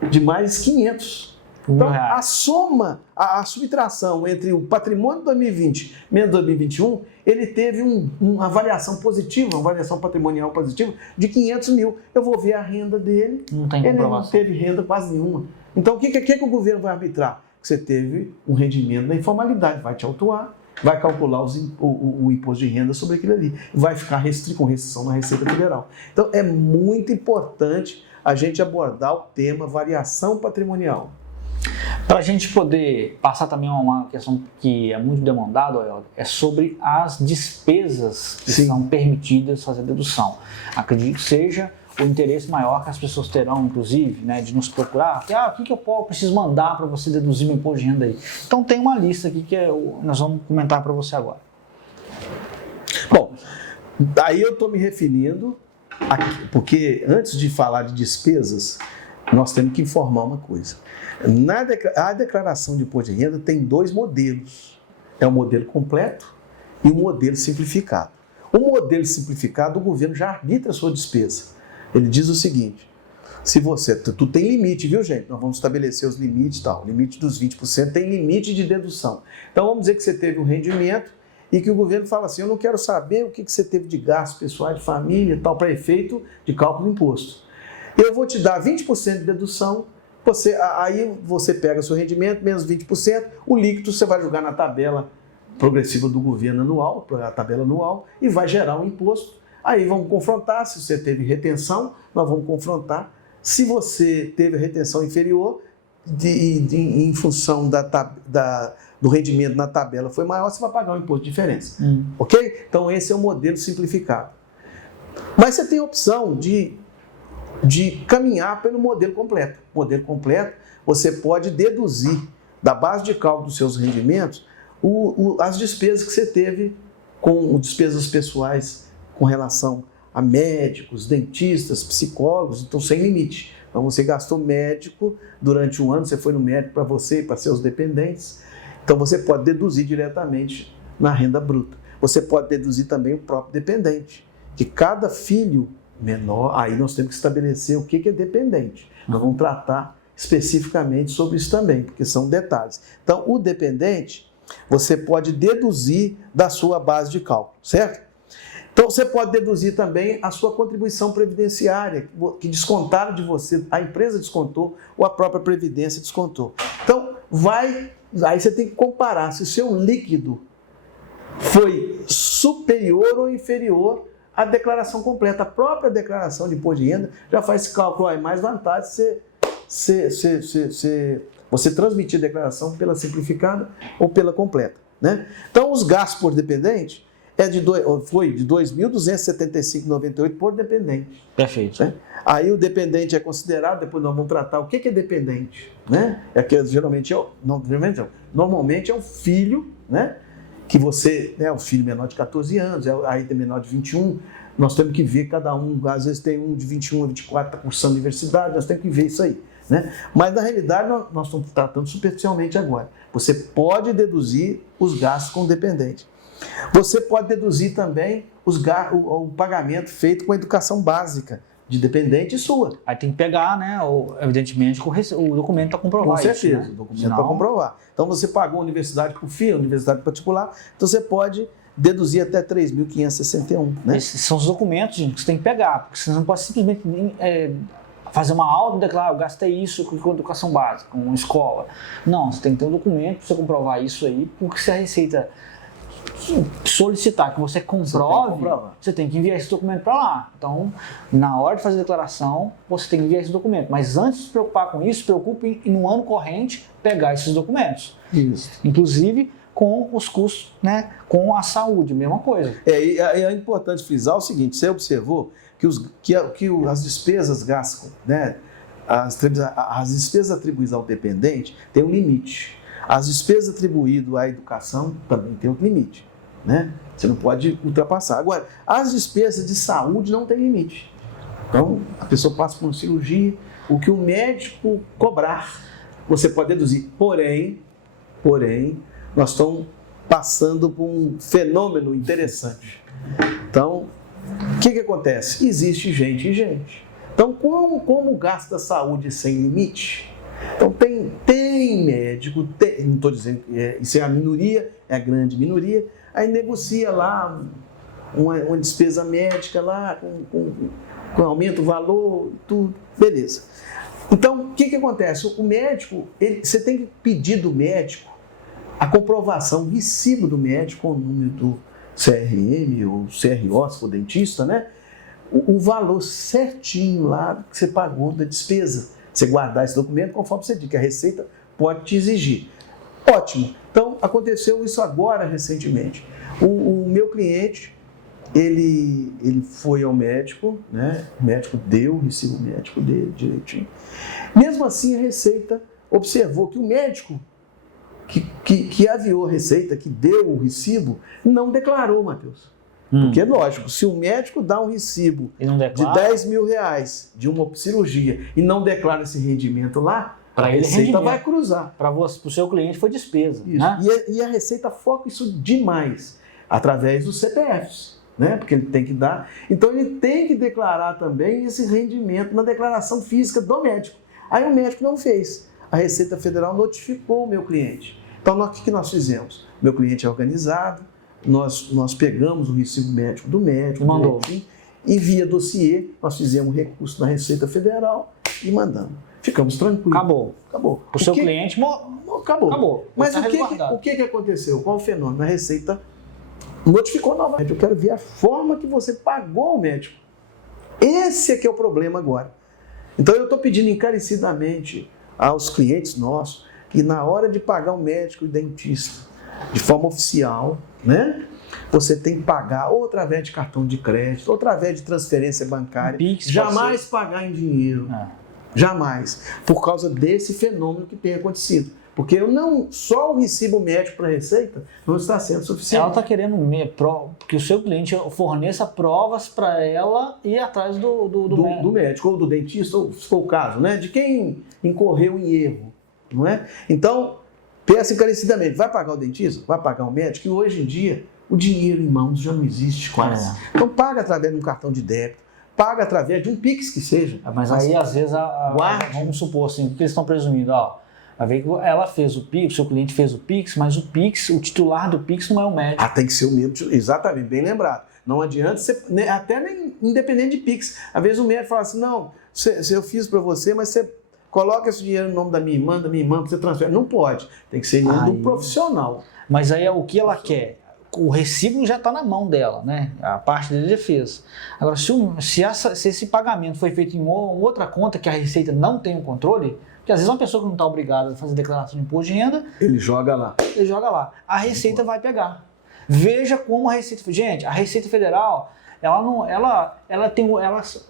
de mais 500. Então, a soma, a subtração entre o patrimônio de 2020 menos 2021, ele teve uma variação positiva, uma variação patrimonial positiva de 500 mil. Eu vou ver a renda dele, ele não teve renda quase nenhuma. Então, o que o governo vai arbitrar? Você teve um rendimento da informalidade, vai te autuar, vai calcular o imposto de renda sobre aquilo ali, vai ficar com restrição na Receita Federal. Então, é muito importante a gente abordar o tema variação patrimonial. Para a gente poder passar também uma questão que é muito demandada, é sobre as despesas que são permitidas fazer dedução. Acredito que seja o interesse maior que as pessoas terão, inclusive, né, de nos procurar, o que eu preciso mandar para você deduzir meu imposto de renda aí. Então tem uma lista aqui que nós vamos comentar para você agora. Bom, daí eu estou me referindo, porque antes de falar de despesas, nós temos que informar uma coisa. A declaração de imposto de renda tem dois modelos. É o modelo completo e o modelo simplificado. O modelo simplificado, o governo já arbitra a sua despesa. Ele diz o seguinte, tu tem limite, viu gente? Nós vamos estabelecer os limites e tal. O limite dos 20% tem limite de dedução. Então vamos dizer que você teve um rendimento e que o governo fala assim, eu não quero saber o que você teve de gasto pessoal, de família e tal, para efeito de cálculo do imposto. Eu vou te dar 20% de dedução, aí você pega o seu rendimento, menos 20%, o líquido você vai jogar na tabela progressiva do governo anual, a tabela anual, e vai gerar um imposto. Aí vamos confrontar, se você teve retenção, nós vamos confrontar. Se você teve retenção inferior, em função do rendimento na tabela foi maior, você vai pagar um imposto de diferença. Ok? Então esse é o modelo simplificado. Mas você tem a opção de caminhar pelo modelo completo. Modelo completo, você pode deduzir da base de cálculo dos seus rendimentos as despesas que você teve com despesas pessoais com relação a médicos, dentistas, psicólogos, então sem limite. Então você gastou médico durante um ano, você foi no médico para você e para seus dependentes, então você pode deduzir diretamente na renda bruta. Você pode deduzir também o próprio dependente, que cada filho menor, aí nós temos que estabelecer o que é dependente. Nós vamos tratar especificamente sobre isso também, porque são detalhes. Então, o dependente, você pode deduzir da sua base de cálculo, certo? Então, você pode deduzir também a sua contribuição previdenciária, que descontaram de você, a empresa descontou ou a própria Previdência descontou. Então, aí você tem que comparar se o seu líquido foi superior ou inferior à declaração completa. A própria declaração de imposto de renda já faz esse cálculo. É mais vantagem você transmitir a declaração pela simplificada ou pela completa, né? Então, os gastos por dependente foi de R$ 2.275,98 por dependente. Perfeito. Né? Aí o dependente é considerado, depois nós vamos tratar o que é dependente, né? Normalmente é o filho, né? Que você, né, o filho menor de 14 anos, aí tem menor de 21, nós temos que ver cada um, às vezes tem um de 21 a 24 está cursando universidade, nós temos que ver isso aí, né? Mas na realidade nós estamos tratando superficialmente agora. Você pode deduzir os gastos com o dependente. Você pode deduzir também o pagamento feito com a educação básica de dependente sua. Aí tem que pegar, né, evidentemente, o documento para comprovar isso. Com certeza, né? O documento para comprovar. Então você pagou a universidade por FIA, universidade particular, então você pode deduzir até 3.561. Né? Esses são os documentos, gente, que você tem que pegar, porque você não pode simplesmente fazer uma autodeclaração, eu gastei isso com educação básica, com escola. Não, você tem que ter um documento para você comprovar isso aí, porque se a Receita solicitar que você comprove, você tem que enviar esse documento para lá. Então, na hora de fazer a declaração, você tem que enviar esse documento. Mas antes de se preocupar com isso, se preocupe em, no ano corrente, pegar esses documentos. Isso. Inclusive com os custos, né, com a saúde, mesma coisa. É importante frisar o seguinte, você observou que as despesas gastam, né, as despesas atribuídas ao dependente têm um limite. As despesas atribuídas à educação também têm um limite, né? Você não pode ultrapassar. Agora, as despesas de saúde não têm limite. Então, a pessoa passa por uma cirurgia, o que o médico cobrar, você pode deduzir. Porém, nós estamos passando por um fenômeno interessante. Então, o que acontece? Existe gente e gente. Então, como o gasto da saúde é sem limite, então tem médico, não estou dizendo que isso é a minoria, é a grande minoria, aí negocia lá uma despesa médica lá, com aumenta o valor, tudo, beleza. Então, o que acontece? O médico, você tem que pedir do médico a comprovação, o recibo do médico, com o número do CRM ou CRO, se for dentista, né? O valor certinho lá que você pagou da despesa. Você guardar esse documento conforme você diz, que a Receita pode te exigir. Ótimo. Então, aconteceu isso agora, recentemente. O meu cliente, ele foi ao médico, né? O médico deu o recibo médico dele direitinho. Mesmo assim, a Receita observou que o médico que aviou a Receita, que deu o recibo, não declarou, Matheus. Porque é lógico, se o médico dá um recibo de 10 mil reais de uma cirurgia e não declara esse rendimento lá, a Receita vai cruzar. Para o seu cliente foi despesa. Né? E a Receita foca isso demais, através dos CPFs, né? Porque ele tem que dar. Então ele tem que declarar também esse rendimento na declaração física do médico. Aí o médico não fez. A Receita Federal notificou o meu cliente. Então o que nós fizemos? Meu cliente é organizado, nós pegamos o recibo médico do médico, e via dossiê, nós fizemos recurso na Receita Federal e mandamos. Ficamos tranquilos. Acabou. O seu cliente acabou. Mas o que aconteceu? Qual o fenômeno? A Receita notificou novamente. Eu quero ver a forma que você pagou o médico. Esse é que é o problema agora. Então eu estou pedindo encarecidamente aos clientes nossos que na hora de pagar o médico e o dentista de forma oficial, né? Você tem que pagar ou através de cartão de crédito, ou através de transferência bancária. Jamais pagar em dinheiro. Jamais. Por causa desse fenômeno que tem acontecido. Porque só o recibo médico para a Receita não está sendo suficiente. Ela está querendo que o seu cliente forneça provas para ela ir atrás do médico, ou do dentista, ou se for o caso, né? De quem incorreu em erro. Não é? Então, peça encarecidamente, vai pagar o dentista? Vai pagar o médico? E hoje em dia, o dinheiro em mãos já não existe quase. Então, paga através de um cartão de débito, paga através de um Pix que seja. Mas aí, às vezes, vamos supor assim, o que eles estão presumindo? Ela fez o Pix, o seu cliente fez o Pix, mas o titular do Pix não é o médico. Tem que ser o mesmo, exatamente, bem lembrado. Não adianta, até nem independente de Pix. Às vezes o médico fala assim, não, eu fiz para você, mas você coloca esse dinheiro no nome da minha irmã, você transfere. Não pode, tem que ser em nome do profissional. Mas aí é o que ela quer. O recibo já está na mão dela, né? A parte de defesa. Agora, se esse pagamento foi feito em outra conta que a Receita não tem o controle, porque às vezes uma pessoa que não está obrigada a fazer declaração de imposto de renda, ele joga lá. A Receita vai pegar. Veja como a Receita... Gente, a Receita Federal, ela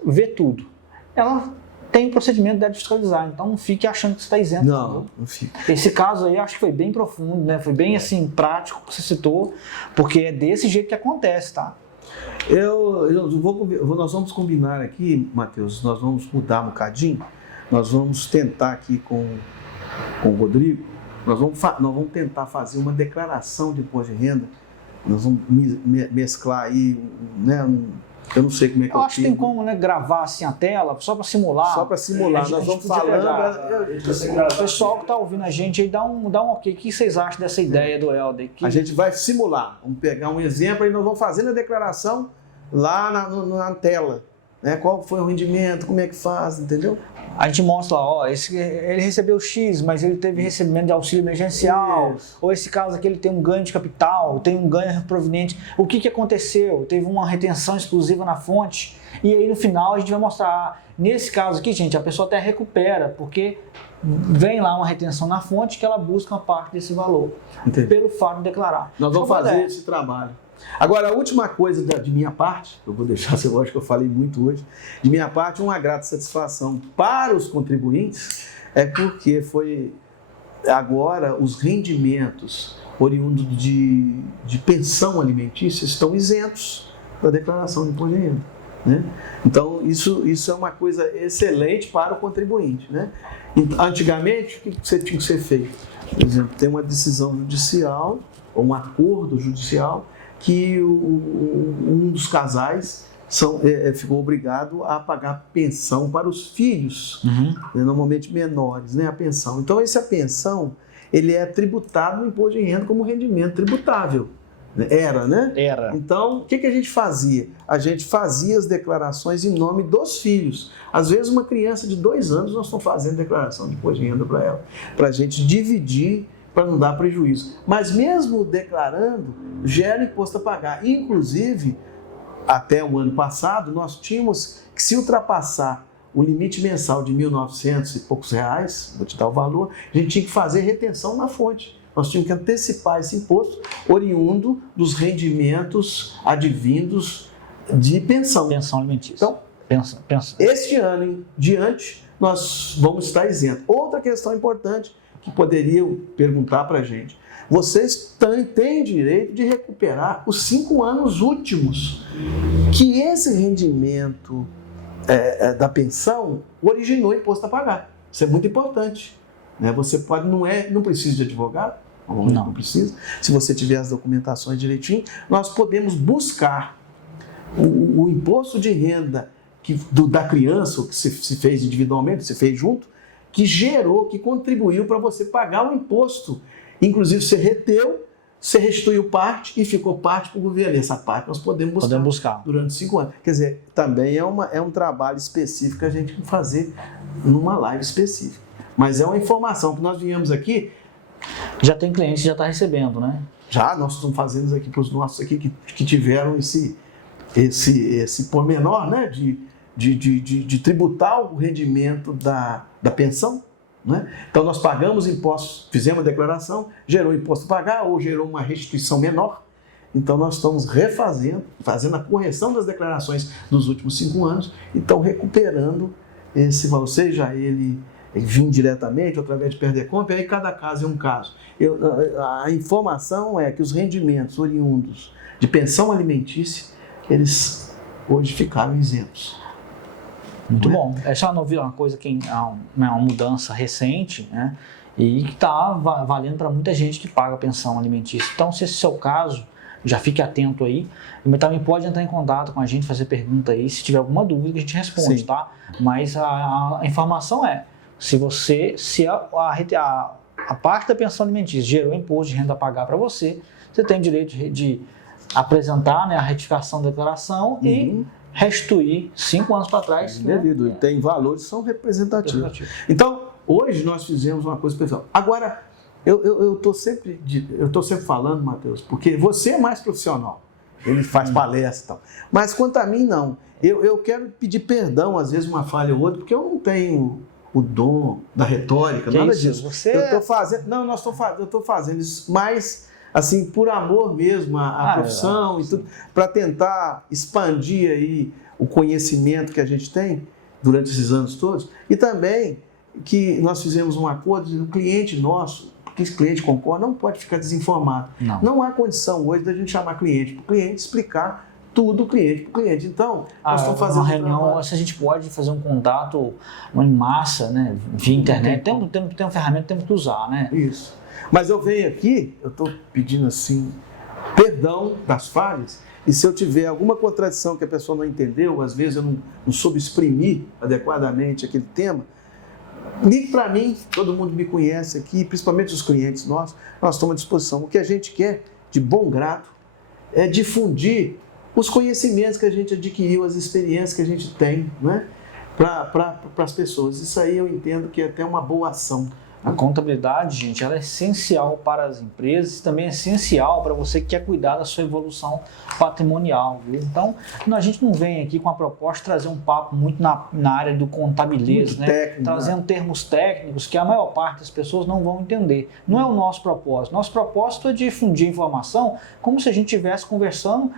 vê tudo. Ela tem o procedimento de fiscalizar, então não fique achando que você está isento. Não fica. Esse caso aí acho que foi bem profundo, né? Foi bem assim, prático que você citou, porque é desse jeito que acontece, tá? Nós vamos combinar aqui, Matheus, nós vamos mudar um bocadinho, nós vamos tentar aqui com o Rodrigo, nós vamos tentar fazer uma declaração de imposto de renda, nós vamos mesclar aí, né, eu não sei como é que eu acho que tem como, né, gravar assim a tela, só para simular. Nós vamos falando. O pessoal que está ouvindo a gente aí, dá um ok. O que vocês acham dessa ideia do Helder? A gente vai simular. Vamos pegar um exemplo e nós vamos fazendo a declaração lá na tela. Né? Qual foi o rendimento, como é que faz, entendeu? A gente mostra lá, ele recebeu X, mas ele teve recebimento de auxílio emergencial, ou esse caso aqui ele tem um ganho de capital, tem um ganho proveniente. O que aconteceu? Teve uma retenção exclusiva na fonte, e aí no final a gente vai mostrar, nesse caso aqui, gente, a pessoa até recupera, porque vem lá uma retenção na fonte que ela busca uma parte desse valor, pelo fato de declarar. Nós vamos fazer esse trabalho. Agora, a última coisa de minha parte, eu vou deixar, você acha que eu falei muito hoje, de minha parte, uma grata satisfação para os contribuintes, é porque foi agora os rendimentos oriundos de pensão alimentícia estão isentos da declaração de imposto de renda. né? Então, isso é uma coisa excelente para o contribuinte, né? Antigamente, o que você tinha que ser feito? Por exemplo, tem uma decisão judicial, ou um acordo judicial, que um dos casais ficou obrigado a pagar pensão para os filhos, né, normalmente menores, né, a pensão. Então, essa pensão, ele é tributado no imposto de renda como rendimento tributável. Era, né? Era. Então, o que a gente fazia? A gente fazia as declarações em nome dos filhos. Às vezes, uma criança de 2 anos, nós estamos fazendo declaração de imposto de renda para ela, para a gente dividir, para não dar prejuízo. Mas mesmo declarando, gera imposto a pagar. Inclusive, até o ano passado, nós tínhamos que, se ultrapassar o limite mensal de R$1.900 e poucos reais, vou te dar o valor, a gente tinha que fazer retenção na fonte. Nós tínhamos que antecipar esse imposto oriundo dos rendimentos advindos de pensão. Pensão alimentícia. Então, este ano em diante, nós vamos estar isentos. Outra questão importante que poderiam perguntar para a gente: vocês têm direito de recuperar os 5 anos últimos que esse rendimento da pensão originou imposto a pagar. Isso é muito importante. Né? Você pode, não precisa de advogado, não precisa. Se você tiver as documentações direitinho, nós podemos buscar o imposto de renda da criança, que se fez individualmente, se fez junto, que gerou, que contribuiu para você pagar o imposto. Inclusive, você reteu, você restituiu parte e ficou parte para o governo. Essa parte nós podemos buscar durante 5 anos. Quer dizer, também é um trabalho específico que a gente tem que fazer numa live específica. Mas é uma informação que nós viemos aqui. Já tem cliente que já está recebendo, né? Já, nós estamos fazendo isso aqui para os nossos aqui que tiveram esse pormenor, né? De tributar o rendimento da pensão. Né? Então, nós pagamos impostos, fizemos a declaração, gerou imposto a pagar ou gerou uma restituição menor. Então, nós estamos fazendo a correção das declarações dos últimos 5 anos e estão recuperando esse valor, seja ele vir diretamente ou através de perder-compra, aí cada caso é um caso. A informação é que os rendimentos oriundos de pensão alimentícia, eles hoje ficaram isentos. Muito bom. Essa é uma coisa que é uma mudança recente, né? E que está valendo para muita gente que paga pensão alimentícia. Então, se esse é o seu caso, já fique atento aí. E também pode entrar em contato com a gente, fazer pergunta aí. Se tiver alguma dúvida, a gente responde, sim, tá? Mas a informação é, se a parte da pensão alimentícia gerou imposto de renda a pagar para você, você tem direito de apresentar, né, a retificação da declaração e restituir 5 anos para trás. Devido, né? Tem valores que são representativos. Então, hoje nós fizemos uma coisa especial. Agora, eu estou sempre falando, Matheus, porque você é mais profissional. Ele faz palestra e tal. Mas quanto a mim, não. Eu quero pedir perdão, às vezes, uma falha ou outra, porque eu não tenho o dom da retórica, nada disso. Eu estou fazendo isso mais assim, por amor mesmo à profissão e tudo, para tentar expandir aí o conhecimento que a gente tem durante esses anos todos. E também que nós fizemos um acordo de um cliente nosso, porque esse cliente concorda, não pode ficar desinformado. Não há condição hoje da gente chamar cliente, para o cliente explicar tudo cliente para o cliente. Então, nós estamos fazendo uma reunião, se a gente pode fazer um contato em massa, né, via internet, tem uma ferramenta que temos que usar, né? Isso. Mas eu venho aqui, eu estou pedindo assim, perdão das falhas, e se eu tiver alguma contradição que a pessoa não entendeu, às vezes eu não soube exprimir adequadamente aquele tema, ligue para mim, todo mundo me conhece aqui, principalmente os clientes nossos, nós estamos à disposição. O que a gente quer, de bom grado, é difundir os conhecimentos que a gente adquiriu, as experiências que a gente tem, né, para as pessoas. Isso aí eu entendo que é até uma boa ação. A contabilidade, gente, ela é essencial para as empresas e também é essencial para você que quer cuidar da sua evolução patrimonial, viu? Então, a gente não vem aqui com a proposta de trazer um papo muito na área do contabilês, né? Técnico, trazendo termos técnicos que a maior parte das pessoas não vão entender. Não é o nosso propósito. Nosso propósito é difundir informação como se a gente estivesse conversando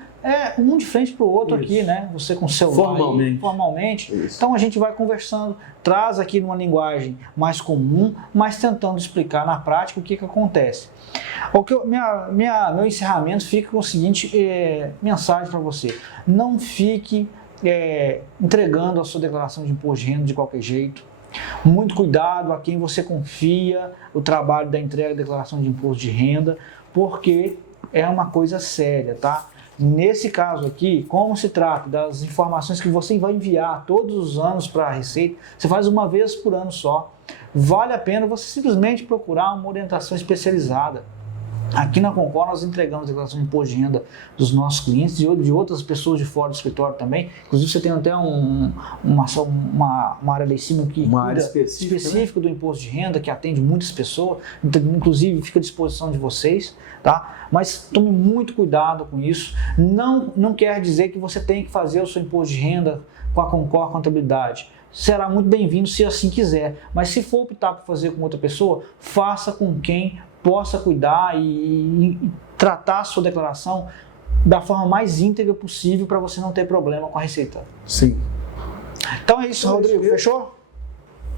um de frente para o outro. Isso. Aqui, né? Você com o celular formalmente. Então a gente vai conversando, traz aqui numa linguagem mais comum, mas tentando explicar na prática o que acontece. Meu encerramento fica com a seguinte mensagem para você: não fique entregando a sua declaração de imposto de renda de qualquer jeito. Muito cuidado a quem você confia o trabalho da entrega da declaração de imposto de renda, porque é uma coisa séria, tá? Nesse caso aqui, como se trata das informações que você vai enviar todos os anos para a Receita, você faz uma vez por ano só. Vale a pena você simplesmente procurar uma orientação especializada. Aqui na Concor nós entregamos a declaração de imposto de renda dos nossos clientes e de outras pessoas de fora do escritório também. Inclusive você tem até uma área lá em cima que uma área específica, né? Do imposto de renda, que atende muitas pessoas, inclusive fica à disposição de vocês, tá? Mas tome muito cuidado com isso. Não quer dizer que você tem que fazer o seu imposto de renda com a Concor Contabilidade. Será muito bem-vindo se assim quiser, mas se for optar por fazer com outra pessoa, faça com quem possa cuidar e tratar a sua declaração da forma mais íntegra possível para você não ter problema com a Receita. Sim. Então é isso, Rodrigo. Fechou?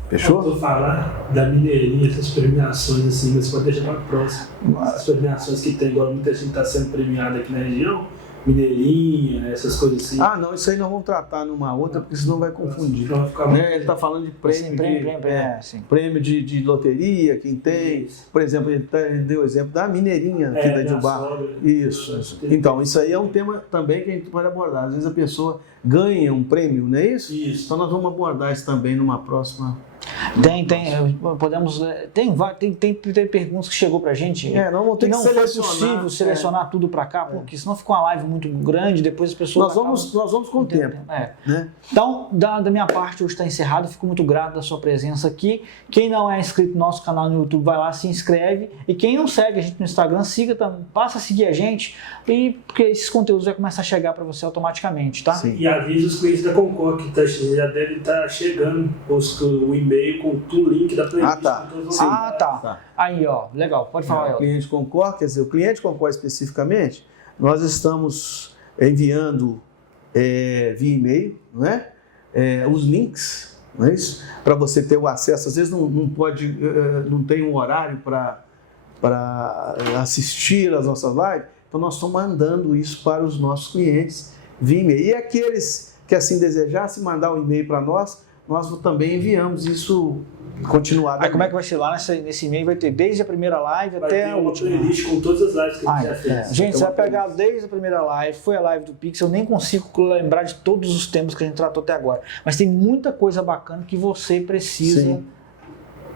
Fechou? Eu vou falar da Mineirinha, essas premiações assim, mas pode deixar para a próxima. As premiações que tem, igual muita gente está sendo premiada aqui na região, Mineirinha, essas coisas assim. Ah, não, isso aí nós vamos tratar numa outra, porque senão vai confundir. Vai ficar muito... Ele está falando de prêmio, prêmio de loteria, quem tem. Isso. Por exemplo, ele deu o exemplo da Mineirinha aqui da Jubá. Isso. Então, isso aí é um tema também que a gente pode abordar. Às vezes a pessoa ganha um prêmio, não é isso? Isso. Então nós vamos abordar isso também numa próxima. Tem perguntas que chegou pra gente. Não vamos ter que selecionar. Foi possível selecionar tudo pra cá, porque senão fica uma live muito grande, depois as pessoas. Nós vamos com o tempo. Né? Então, da minha parte, hoje está encerrado. Fico muito grato da sua presença aqui. Quem não é inscrito no nosso canal no YouTube, vai lá, se inscreve. E quem não segue a gente no Instagram, passa a seguir a gente, porque esses conteúdos vai começar a chegar para você automaticamente, tá? Sim. E avisa os clientes da Concor que já deve estar chegando o e-mail com o link da playlist. Tá. Aí, ó, legal. Pode falar. O cliente Concor, quer dizer, o cliente Concor especificamente, nós estamos enviando via e-mail, não é? Os links, não é isso? Para você ter o acesso. Às vezes não tem um horário para assistir às nossas lives, então nós estamos mandando isso para os nossos clientes via e-mail. E aqueles que assim desejassem mandar um e-mail para nós também enviamos isso continuado. Aí como é que vai ser lá nesse e-mail? Vai ter desde a primeira live até a última. Vai ter uma playlist com todas as lives que a gente já fez. Gente, você vai pegar desde a primeira live, foi a live do Pix, eu nem consigo lembrar de todos os temas que a gente tratou até agora. Mas tem muita coisa bacana que você precisa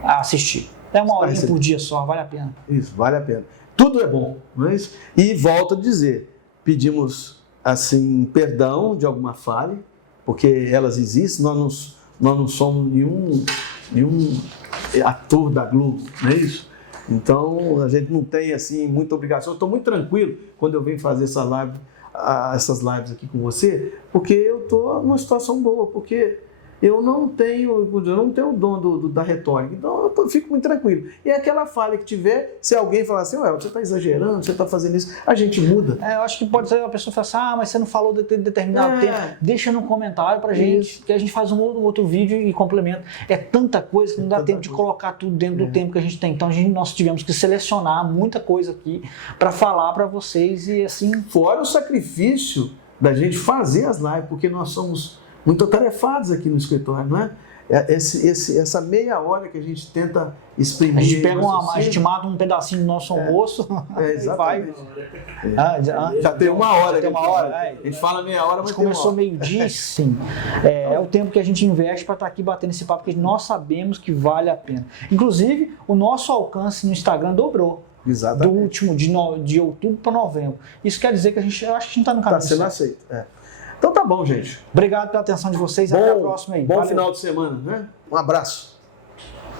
assistir. É uma horinha por dia só, vale a pena. Isso, vale a pena. Tudo é bom, não é isso? E volto a dizer, pedimos assim perdão de alguma falha, porque elas existem, nós não somos nenhum ator da Globo, não é isso? Então, a gente não tem, assim, muita obrigação. Eu estou muito tranquilo quando eu venho fazer essas lives aqui com você, porque eu estou numa situação boa, porque eu não tenho o dom da retórica. Então, eu fico muito tranquilo. E aquela falha que tiver, se alguém falar assim, você está exagerando, você está fazendo isso, a gente muda. Eu acho que pode ser uma pessoa falar assim, mas você não falou de determinado tempo. Deixa no comentário pra gente, que a gente faz um outro vídeo e complementa. É tanta coisa que não dá tempo de colocar tudo dentro do tempo que a gente tem. Então, nós tivemos que selecionar muita coisa aqui para falar para vocês e assim... Fora o sacrifício da gente fazer as lives, porque nós somos muito atarefados aqui no escritório, não é? Essa meia hora que a gente tenta exprimir. A gente pega a gente mata um pedacinho do nosso almoço e vai. Já tem uma hora. Já tem uma hora. A gente fala meia hora, mas começou meio-dia, sim. É o tempo que a gente investe para estar aqui batendo esse papo, porque nós sabemos que vale a pena. Inclusive, o nosso alcance no Instagram dobrou. Exatamente. Do último, de outubro para novembro. Isso quer dizer que eu acho que a gente está no caminho. Está sendo aceito. Então tá bom, gente. Obrigado pela atenção de vocês. Até a próxima aí. Bom final de semana, né? Um abraço.